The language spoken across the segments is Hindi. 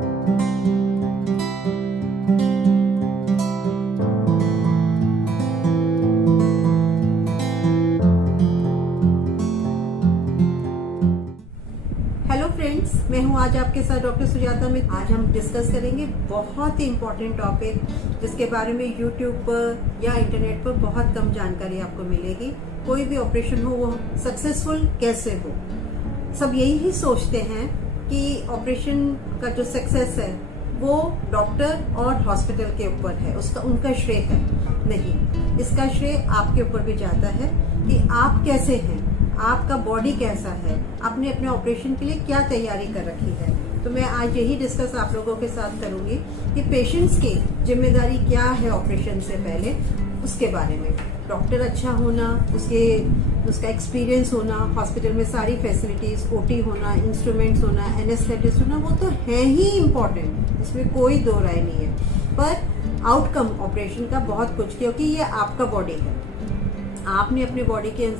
हेलो फ्रेंड्स, मैं हूं आज आपके साथ डॉक्टर सुजाता में। आज हम डिस्कस करेंगे बहुत ही इम्पोर्टेंट टॉपिक जिसके बारे में यूट्यूब पर या इंटरनेट पर बहुत कम जानकारी आपको मिलेगी। कोई भी ऑपरेशन हो वो सक्सेसफुल कैसे हो। सब यही ही सोचते हैं कि ऑपरेशन का जो सक्सेस है वो डॉक्टर और हॉस्पिटल के ऊपर है, उसका उनका श्रेय है। नहीं, इसका श्रेय आपके ऊपर भी जाता है कि आप कैसे हैं, आपका बॉडी कैसा है, आपने अपने ऑपरेशन के लिए क्या तैयारी कर रखी है। तो मैं आज यही डिस्कस आप लोगों के साथ करूंगी कि पेशेंट्स की जिम्मेदारी क्या है ऑपरेशन से पहले, उसके बारे में। डॉक्टर अच्छा होना, उसका एक्सपीरियंस होना, हॉस्पिटल में सारी फैसिलिटीज, ओटी होना, इंस्ट्रूमेंट्स होना, एनेस्थेटिस्ट होना, वो तो है ही इम्पोर्टेंट, इसमें कोई दो राय नहीं है। पर आउटकम ऑपरेशन का बहुत कुछ, क्योंकि ये आपका बॉडी है। आपने अपने बॉडी के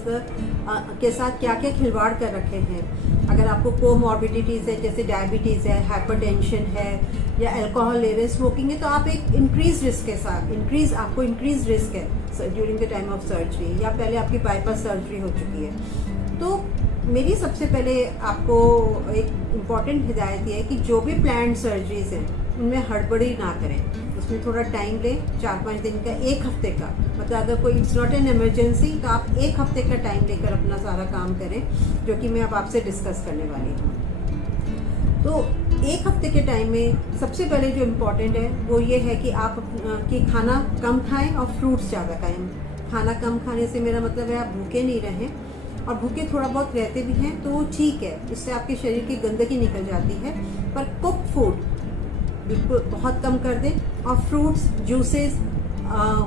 के साथ क्या क्या खिलवाड़ कर रखे हैं। अगर आपको कोमॉर्बिडिटीज है, जैसे डायबिटीज है, हाइपरटेंशन है या अल्कोहल ले रहे, स्मोकिंग है, तो आप एक इंक्रीज रिस्क के साथ आपको इंक्रीज रिस्क है during the time of surgery, या पहले आपकी बाईपास सर्जरी हो चुकी है। तो मेरी सबसे पहले आपको एक इम्पॉर्टेंट हिदायत ये है कि जो भी प्लान्ड सर्जरीज हैं उनमें हड़बड़ी ना करें। उसमें थोड़ा टाइम लें, 4-5 दिन का, 1 हफ्ते का। मतलब अगर कोई इट्स नॉट एन इमरजेंसी तो आप 1 हफ्ते का टाइम लेकर अपना सारा काम करें, जो कि मैं अब आपसे डिस्कस करने वाली हूँ। तो 1 हफ्ते के टाइम में सबसे पहले जो इम्पोर्टेंट है वो ये है कि आप कि खाना कम खाएं और फ्रूट्स ज़्यादा खाएं। खाना कम खाने से मेरा मतलब है आप भूखे नहीं रहें, और भूखे थोड़ा बहुत रहते भी हैं तो वो ठीक है, इससे आपके शरीर की गंदगी निकल जाती है। पर कुक फूड बिल्कुल बहुत कम कर दें, और फ्रूट्स, जूसेस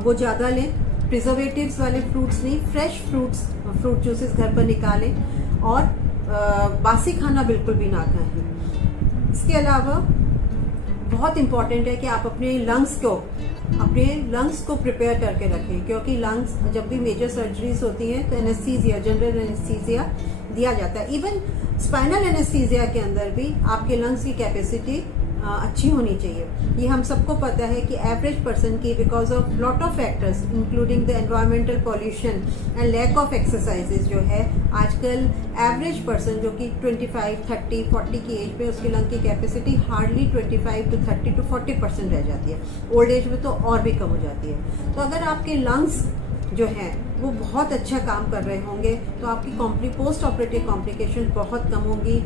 वो ज़्यादा लें। प्रिजर्वेटिव्स वाले फ्रूट्स नहीं, फ्रेश फ्रूट जूसेस घर पर निकालें, और बासी खाना बिल्कुल भी ना खाएं। इसके अलावा बहुत इम्पॉर्टेंट है कि आप अपने लंग्स को प्रिपेयर करके रखें, क्योंकि लंग्स जब भी मेजर सर्जरीज होती हैं तो एनेस्थीसिया, जनरल एनेस्थीसिया दिया जाता है। इवन स्पाइनल एनेस्थीसिया के अंदर भी आपके लंग्स की कैपेसिटी अच्छी होनी चाहिए। ये हम सबको पता है कि एवरेज पर्सन की, because of lot of factors including the environmental pollution and lack of exercises, जो है आजकल एवरेज पर्सन जो कि 25, 30, 40 की एज में, उसकी लंग की कैपेसिटी हार्डली 25 to 30 to 40% रह जाती है। ओल्ड एज में तो और भी कम हो जाती है। तो अगर आपके लंग्स जो हैं वो बहुत अच्छा काम कर रहे होंगे तो आपकी पोस्ट ऑपरेटिव कॉम्प्लिकेशन बहुत कम होंगी।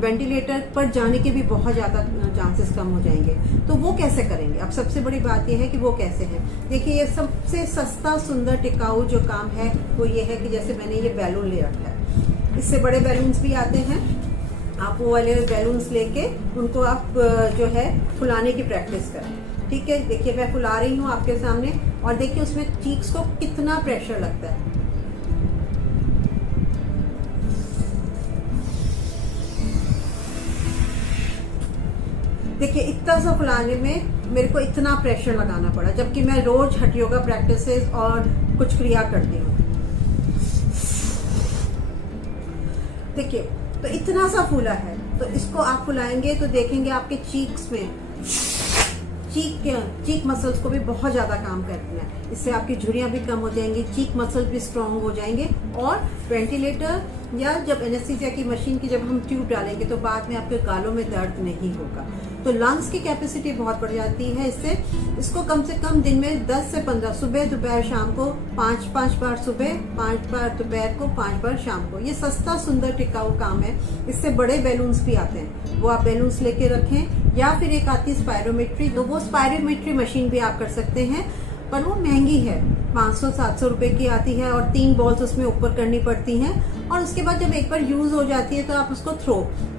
वेंटिलेटर पर जाने के भी बहुत ज़्यादा चांसेस कम हो जाएंगे। तो वो कैसे करेंगे? अब सबसे बड़ी बात यह है कि वो कैसे है। देखिए, ये सबसे सस्ता, सुंदर, टिकाऊ जो काम है वो ये है कि जैसे मैंने ये बैलून ले रखा है, इससे बड़े बैलून्स भी आते हैं। आप वो वाले बैलून्स लेके उनको आप जो है फुलाने की प्रैक्टिस करें। ठीक है, देखिए मैं फुला रही हूँ आपके सामने, और देखिए उसमें चीक्स को कितना प्रेशर लगता है। देखिए इतना सा फुलाने में मेरे को इतना प्रेशर लगाना पड़ा, जबकि मैं रोज हठ योगा प्रैक्टिसेस और कुछ क्रिया करती हूँ। देखिए तो इतना सा फूला है, तो इसको आप फुलाएंगे तो देखेंगे आपके चीक्स में, चीक मसल्स को भी बहुत ज़्यादा काम करती हैं। इससे आपकी झुर्रियाँ भी कम हो जाएंगी, चीक मसल भी स्ट्रांग हो जाएंगे, और वेंटिलेटर या जब एनेस्थीसिया की मशीन की जब हम ट्यूब डालेंगे तो बाद में आपके गालों में दर्द नहीं होगा। तो लंग्स की कैपेसिटी बहुत बढ़ जाती है इससे। इसको कम से कम दिन में 10 से 15, सुबह दोपहर शाम को 5 बार सुबह, 5 बार दोपहर को, 5 बार शाम को। ये सस्ता, सुंदर, टिकाऊ काम है। इससे बड़े बैलून्स भी आते हैं, वो आप बैलून्स लेके रखें, या फिर एक आती स्पायरोमेट्री, तो वो स्पायरोमेट्री मशीन भी आप कर सकते हैं, पर वो महंगी है, 500-700 रुपए की आती है, और 3 बॉल्स उसमें ऊपर करनी पड़ती हैं, और उसके बाद जब एक बार यूज हो जाती है तो आप उसको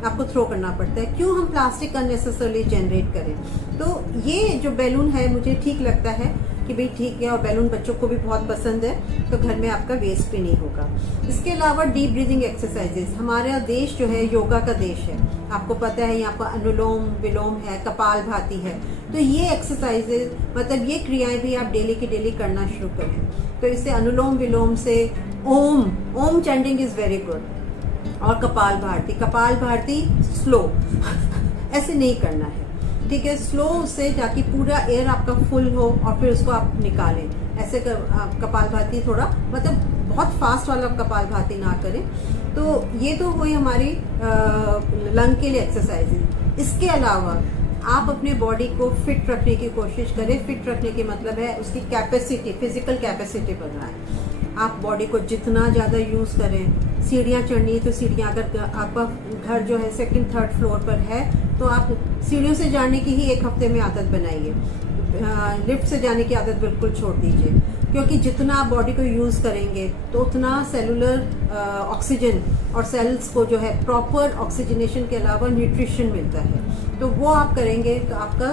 आपको थ्रो करना पड़ता है। क्यों हम प्लास्टिक अननेसेसरली जनरेट करें? तो ये जो बैलून है मुझे ठीक लगता है कि भाई ठीक है, और बैलून बच्चों को भी बहुत पसंद है, तो घर में आपका वेस्ट भी नहीं होगा। इसके अलावा डीप ब्रीदिंग एक्सरसाइजेस, हमारा देश जो है योगा का देश है, आपको पता है। यहाँ पर अनुलोम विलोम है, कपाल भाती है, तो ये एक्सरसाइजेस, मतलब ये क्रियाएं भी आप डेली की डेली करना शुरू करें। तो इससे अनुलोम विलोम से ओम चैंटिंग इज वेरी गुड। और कपाल भारती स्लो ऐसे नहीं करना है, ठीक है। स्लो से जाके पूरा एयर आपका फुल हो और फिर उसको आप निकालें। ऐसे कपालभाति थोड़ा मतलब बहुत फास्ट वाला कपालभाति ना करें। तो ये तो हुई हमारी लंग के लिए एक्सरसाइजेज। इसके अलावा आप अपने बॉडी को फिट रखने की कोशिश करें। फिट रखने के मतलब है उसकी कैपेसिटी, फिजिकल कैपेसिटी बढ़ाएं। आप बॉडी को जितना ज़्यादा यूज़ करें। सीढ़ियाँ चढ़नी है तो सीढ़ियाँ, अगर आपका घर जो है सेकंड थर्ड फ्लोर पर है तो आप सीढ़ियों से जाने की ही एक हफ्ते में आदत बनाइए। लिफ्ट से जाने की आदत बिल्कुल छोड़ दीजिए, क्योंकि जितना आप बॉडी को यूज़ करेंगे तो उतना सेलुलर ऑक्सीजन और सेल्स को जो है प्रॉपर ऑक्सीजनेशन के अलावा न्यूट्रिशन मिलता है। तो वो आप करेंगे तो आपका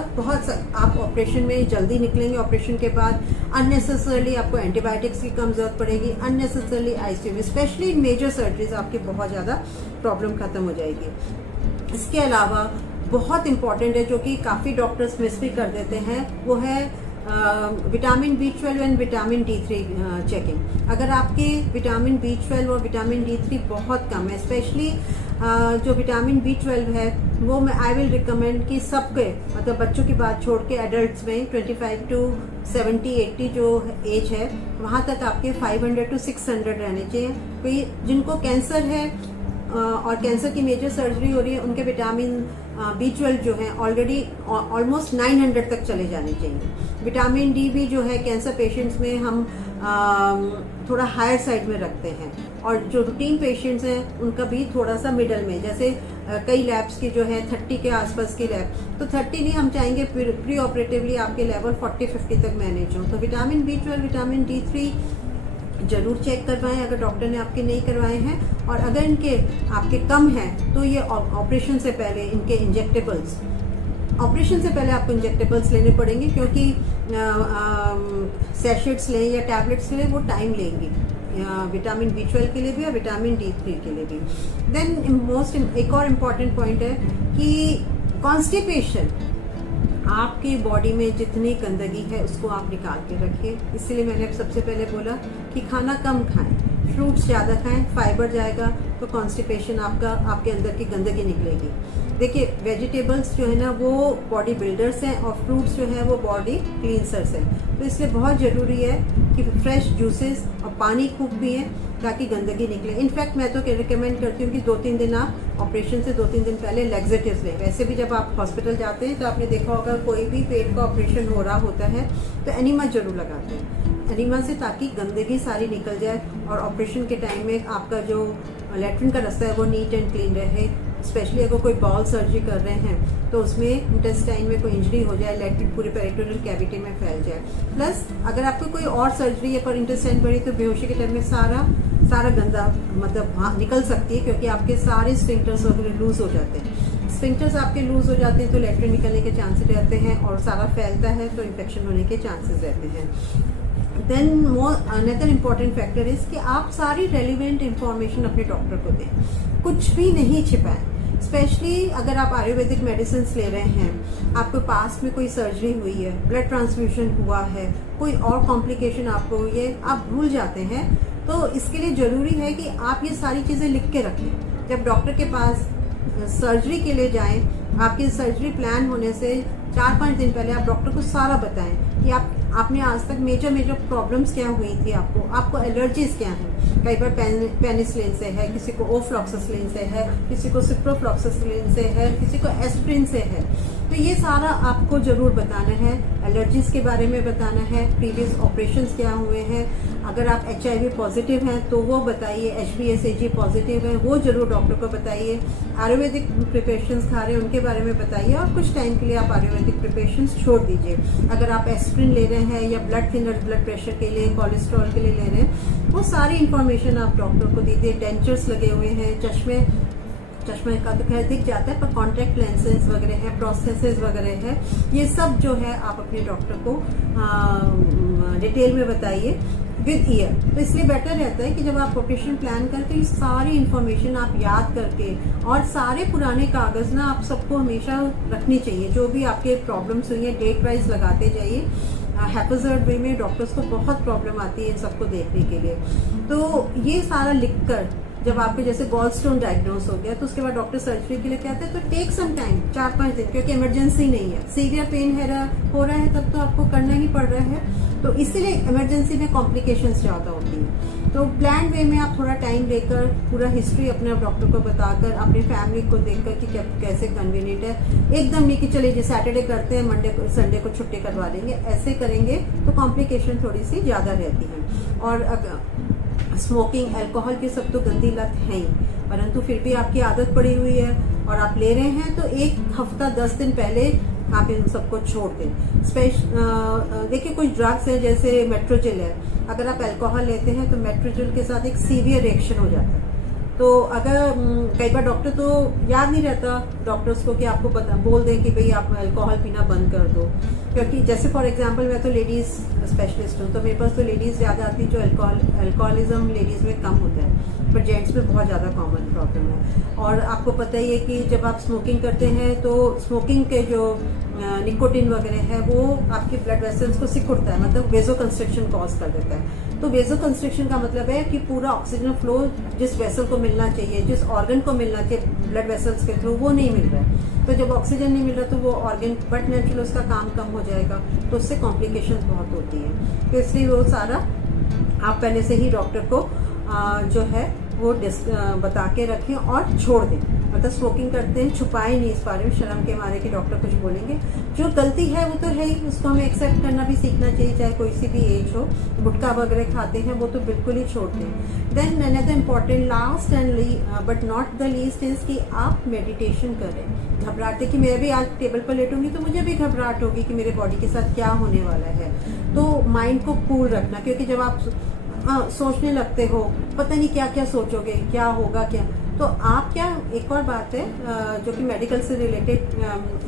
आप ऑपरेशन में जल्दी निकलेंगे। ऑपरेशन के बाद अननेसेसरली आपको एंटीबायोटिक्स की कम जरूरत पड़ेगी, unnecessarily ICU, specially major surgeries आपकी बहुत ज़्यादा प्रॉब्लम खत्म हो जाएगी। इसके अलावा बहुत इंपॉर्टेंट है, जो कि काफ़ी डॉक्टर्स मिस भी कर देते हैं, वो है vitamin B12 and vitamin D3 checking. अगर आपके विटामिन B12 और विटामिन D3 बहुत कम है, स्पेशली जो विटामिन B12 है वो आई विल रिकमेंड कि सबके, मतलब बच्चों की बात छोड़ के एडल्ट्स में 25 to 70-80 जो एज है वहाँ तक आपके 500 to 600 रहने चाहिए। कोई जिनको कैंसर है और कैंसर की मेजर सर्जरी हो रही है, उनके विटामिन B12 जो है ऑलरेडी ऑलमोस्ट 900 तक चले जाने चाहिए। विटामिन D भी जो है कैंसर पेशेंट्स में हम थोड़ा हायर साइड में रखते हैं, और जो रूटीन पेशेंट्स हैं उनका भी थोड़ा सा मिडल में, जैसे कई लैब्स की जो है 30 के आसपास की लैब, तो 30 नहीं, हम चाहेंगे प्री ऑपरेटिवली आपके लेवल 40-50 तक मैनेज हो। तो विटामिन B12, विटामिन D3 जरूर चेक करवाएं अगर डॉक्टर ने आपके नहीं करवाए हैं। और अगर इनके आपके कम हैं तो ये ऑपरेशन से पहले इनके इंजेक्टेबल्स, ऑपरेशन से पहले आपको इंजेक्टेबल्स लेने पड़ेंगे, क्योंकि सैशेट्स लें या टैबलेट्स लें वो टाइम लेंगी, विटामिन B12 के लिए भी और विटामिन D3 के लिए भी। देन एक और इम्पॉर्टेंट पॉइंट है कि कॉन्स्टिपेशन, आपकी बॉडी में जितनी गंदगी है उसको आप निकाल के रखिए। इसलिए मैंने सबसे पहले बोला कि खाना कम खाएं, फ्रूट्स ज़्यादा खाएं, फाइबर जाएगा तो कॉन्स्टिपेशन आपके अंदर की गंदगी निकलेगी। देखिए वेजिटेबल्स जो है ना वो बॉडी बिल्डर्स हैं और फ्रूट्स जो है वो बॉडी क्लींसर्स हैं। तो इसलिए बहुत ज़रूरी है कि फ्रेश जूसेस और पानी खूब पिएं ताकि गंदगी निकले। इनफैक्ट मैं तो रिकमेंड करती हूँ कि 2-3 दिन आप ऑपरेशन से 2-3 दिन पहले लैक्सेटिव्स लें। वैसे भी जब आप हॉस्पिटल जाते हैं तो आपने देखा होगा कोई भी पेट का ऑपरेशन हो रहा होता है तो एनिमा जरूर लगाते हैं, एनिमा से, ताकि गंदगी सारी निकल जाए और ऑपरेशन के टाइम में आपका जो लैट्रिन का रास्ता है वो नीट एंड क्लीन रहे। स्पेशली अगर कोई बाउल सर्जरी कर रहे हैं तो उसमें इंटेस्टाइन में कोई इंजरी हो जाए, लैट्रिन पूरे पेरिटोनियल कैविटी में फैल जाए। प्लस अगर आपको कोई और सर्जरी है पर इंटेस्टाइन बढ़ी तो बेहोशी के टाइम में सारा गंदा मतलब निकल सकती है, क्योंकि आपके सारे स्फिंक्टर्स वगैरह लूज हो जाते हैं। स्फिंक्टर्स आपके लूज हो जाते हैं तो लैट्रिन निकलने के चांसेस रहते हैं और सारा फैलता है तो इन्फेक्शन होने के चांसेस रहते हैं। Then another important factor is कि आप सारी रेलिवेंट इंफॉर्मेशन अपने डॉक्टर को दें, कुछ भी नहीं छिपाएं। स्पेशली अगर आप आयुर्वेदिक मेडिसिन ले रहे हैं, आपको पास्ट में कोई सर्जरी हुई है, ब्लड ट्रांसफ्यूजन हुआ है, कोई और कॉम्प्लिकेशन आपको हुई है, आप भूल जाते हैं। तो इसके लिए ज़रूरी है कि आप ये सारी चीज़ें लिख के रखें। जब डॉक्टर के पास सर्जरी के लिए जाएं, आपकी सर्जरी प्लान होने से 4-5 दिन पहले आप डॉक्टर को सारा बताएं कि आपने आज तक मेजर प्रॉब्लम्स क्या हुई थी, आपको एलर्जीज क्या हैं। कई बार पेनिसिलिन से है, किसी को ओफ्लॉक्सासिलिन से है, किसी को सिप्रोफ्लॉक्सासिलिन से है, किसी को एस्प्रिन से है। तो ये सारा आपको जरूर बताना है, एलर्जीज के बारे में बताना है, प्रीवियस ऑपरेशंस क्या हुए हैं। अगर आप HIV पॉजिटिव हैं तो वो बताइए, HbSAg पॉजिटिव है वो जरूर डॉक्टर को बताइए। आयुर्वेदिक प्रिपरेशंस खा रहे हैं उनके बारे में बताइए, और कुछ टाइम के लिए आप आयुर्वेदिक प्रिपरेशंस छोड़ दीजिए। अगर आप एस्प्रिन ले रहे हैं या ब्लड थिनर, ब्लड प्रेशर के लिए, कोलेस्ट्रॉल के लिए ले रहे हैं, वो सारी इन्फॉर्मेशन आप डॉक्टर को दीजिए। डेंचर्स लगे हुए हैं, चश्मे का तो खैर दिख जाता है, पर कॉन्टैक्ट लेंसेज वगैरह है, प्रोस्थेसिस वगैरह है, ये सब जो है आप अपने डॉक्टर को डिटेल में बताइए विद ईयर। तो इसलिए बेटर रहता है कि जब आप ऑपरेशन प्लान करते हैं सारी इन्फॉर्मेशन आप याद करके, और सारे पुराने कागज ना आप सबको हमेशा रखनी चाहिए। जो भी आपके प्रॉब्लम्स हुई हैं डेट वाइज लगाते जाइए। हैप्पीजर्ड वे में डॉक्टर्स को बहुत प्रॉब्लम आती है इन सबको देखने के लिए। तो ये सारा लिखकर जब आपके जैसे गॉल स्टोन डायग्नोस हो गया तो उसके बाद डॉक्टर सर्जरी के लिए कहते हैं तो टेक सम टाइम, 4-5 दिन, क्योंकि इमरजेंसी नहीं है, सीवियर पेन हो रहा है तब तो आपको करना ही पड़ रहा है। तो इसीलिए इमरजेंसी में कॉम्प्लिकेशंस ज़्यादा होती हैं। तो प्लान वे में आप थोड़ा टाइम लेकर पूरा हिस्ट्री अपने डॉक्टर को बताकर, अपनी फैमिली को देखकर कि कैसे कन्वीनियंट है, एकदम नहीं कि चलिए जी सैटरडे करते हैं, मंडे को संडे को छुट्टी करवा लेंगे, ऐसे करेंगे तो कॉम्प्लिकेशन थोड़ी सी ज़्यादा रहती है। और स्मोकिंग, अल्कोहल की सब तो गंदी लत है ही, परंतु फिर भी आपकी आदत पड़ी हुई है और आप ले रहे हैं तो एक हफ्ता 10 दिन पहले आप इन सबको छोड़ दें। देखिए कुछ ड्रग्स है जैसे मेट्रोजिल है, अगर आप अल्कोहल लेते हैं तो मेट्रोजिल के साथ एक सीवियर रिएक्शन हो जाता है। तो अगर कई बार डॉक्टर तो याद नहीं रहता डॉक्टर्स को कि आपको बोल दें कि भाई आप अल्कोहल पीना बंद कर दो, क्योंकि जैसे फॉर एग्जांपल मैं तो लेडीज स्पेशलिस्ट हूँ, तो मेरे पास तो लेडीज ज़्यादा आती है जो अल्कोहलिज्म लेडीज में कम होता है, पर जेंट्स में बहुत ज़्यादा कॉमन प्रॉब्लम है। और आपको पता ही है कि जब आप स्मोकिंग करते हैं तो स्मोकिंग के जो निकोटिन वगैरह है वो आपके ब्लड वेसल्स को सिकुड़ता है, मतलब वेजो कंस्ट्रिक्शन कॉज कर देता है। तो वेजो कंस्ट्रिक्शन का मतलब है कि पूरा ऑक्सीजन फ्लो जिस वेसल को मिलना चाहिए, जिस ऑर्गन को मिलना चाहिए ब्लड वेसल्स के थ्रू, वो नहीं मिल रहा है। तो जब ऑक्सीजन नहीं मिल रहा तो वो ऑर्गन बट नेचुरल उसका काम कम हो जाएगा, तो उससे कॉम्प्लिकेशन बहुत होती है। तो इसलिए वो सारा आप पहले से ही डॉक्टर को जो है वो बता के रखें और छोड़ दें। मतलब स्मोकिंग करते हैं, छुपाए नहीं इस बारे में शर्म के मारे कि डॉक्टर कुछ बोलेंगे। जो गलती है वो तो है ही, उसको हमें एक्सेप्ट करना भी सीखना चाहिए, चाहे कोई सी भी एज हो। गुटखा वगैरह खाते हैं वो तो बिल्कुल ही छोड़ दें। Then another important last and but not the least is कि आप मेडिटेशन करें। घबराहट कि मैं भी आज टेबल पर लेटूंगी तो मुझे भी घबराहट होगी कि मेरे बॉडी के साथ क्या होने वाला है। तो माइंड को कूल रखना, क्योंकि जब आप सोचने लगते हो पता नहीं क्या क्या सोचोगे, क्या होगा क्या, तो आप क्या, एक और बात है जो कि मेडिकल से रिलेटेड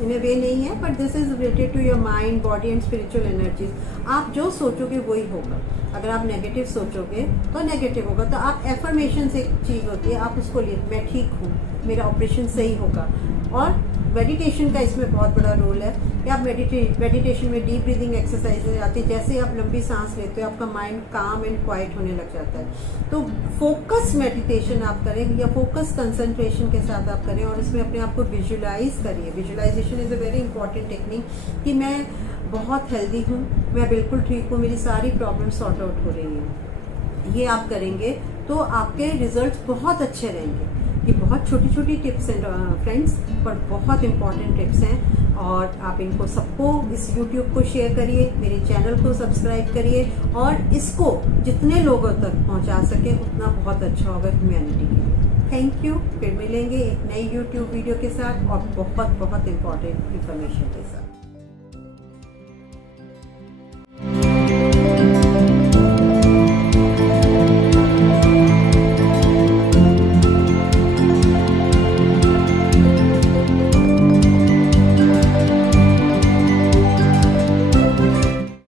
इन ए वे नहीं है, but this is related to your mind, body and spiritual energy. आप जो सोचोगे वही होगा। अगर आप नेगेटिव सोचोगे तो नेगेटिव होगा। तो आप एफर्मेशन से एक चीज़ होती है, आप उसको लिए मैं ठीक हूँ, मेरा ऑपरेशन सही होगा। और मेडिटेशन का इसमें बहुत बड़ा रोल है कि आप मेडिटेशन में डीप ब्रीदिंग एक्सरसाइज आती है, जैसे आप लंबी सांस लेते हो आपका माइंड काम एंड क्वाइट होने लग जाता है। तो फोकस मेडिटेशन आप करें या फोकस कंसंट्रेशन के साथ आप करें और इसमें अपने आप को विजुलाइज करिए। Visualisation is a very important technique कि मैं बहुत हेल्दी हूँ, मैं बिल्कुल ठीक हूँ, मेरी सारी प्रॉब्लम सॉर्ट आउट हो रही है। ये आप करेंगे तो आपके रिजल्ट्स बहुत अच्छे रहेंगे। ये बहुत छोटी छोटी टिप्स हैं फ्रेंड्स, पर बहुत इंपॉर्टेंट टिप्स हैं और आप इनको सबको, इस YouTube को शेयर करिए, मेरे चैनल को सब्सक्राइब करिए और इसको जितने लोगों तक पहुंचा सके उतना बहुत अच्छा होगा ह्यूमैनिटी के लिए। Thank you. फिर मिलेंगे एक नई YouTube वीडियो के साथ और बहुत बहुत इंपॉर्टेंट इंफॉर्मेशन के साथ।